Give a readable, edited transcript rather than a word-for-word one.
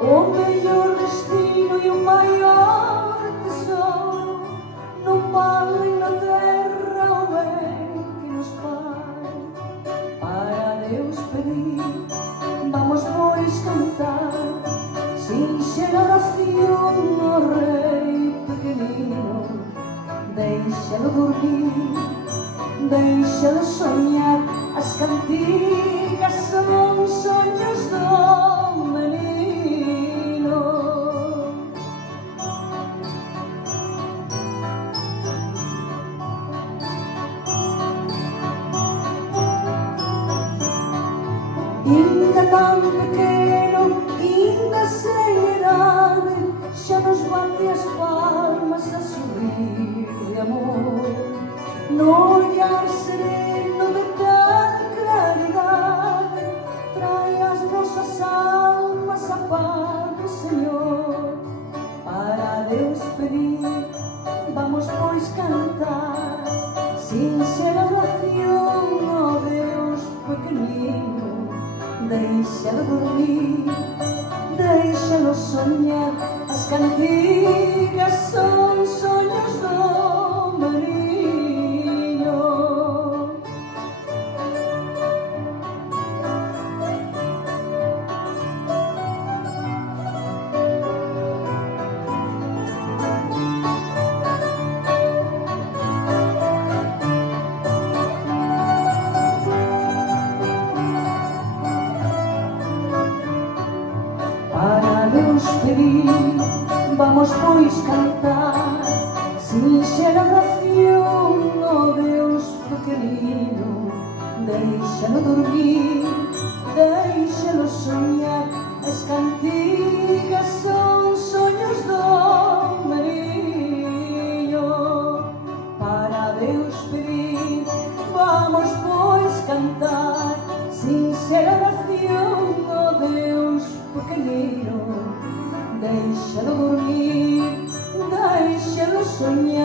o mellor destino e o maior tesoro non valen na terra o ben que nos fai. Para Deus pedir, vamos pois cantar sinxela oración ao rei pequenino. Deixalo dormir, deixalo soñar, as cantigas son soños do menino. Inda tan pequeno, inda sen edade, xa nos bate as palmas a subir de amor. No ollar sereno de cada claridade, trae as nosas almas a paz do Señor. Para Deus pedir, vamos pois cantar sinxela oración ao Deus pequenino. Deixalo dormir, deixalo soñar, as cantigas son soños do menino. Para Deus pedir, vamos pois cantar sinxela oración ao Deus pequenino. Deixalo dormir, deixalo soñar, as cantigas son soños do menino. Para Deus pedir, vamos pois cantar sinxela oración ao Deus pequenino. Deixalo dormir, deixalo soñar,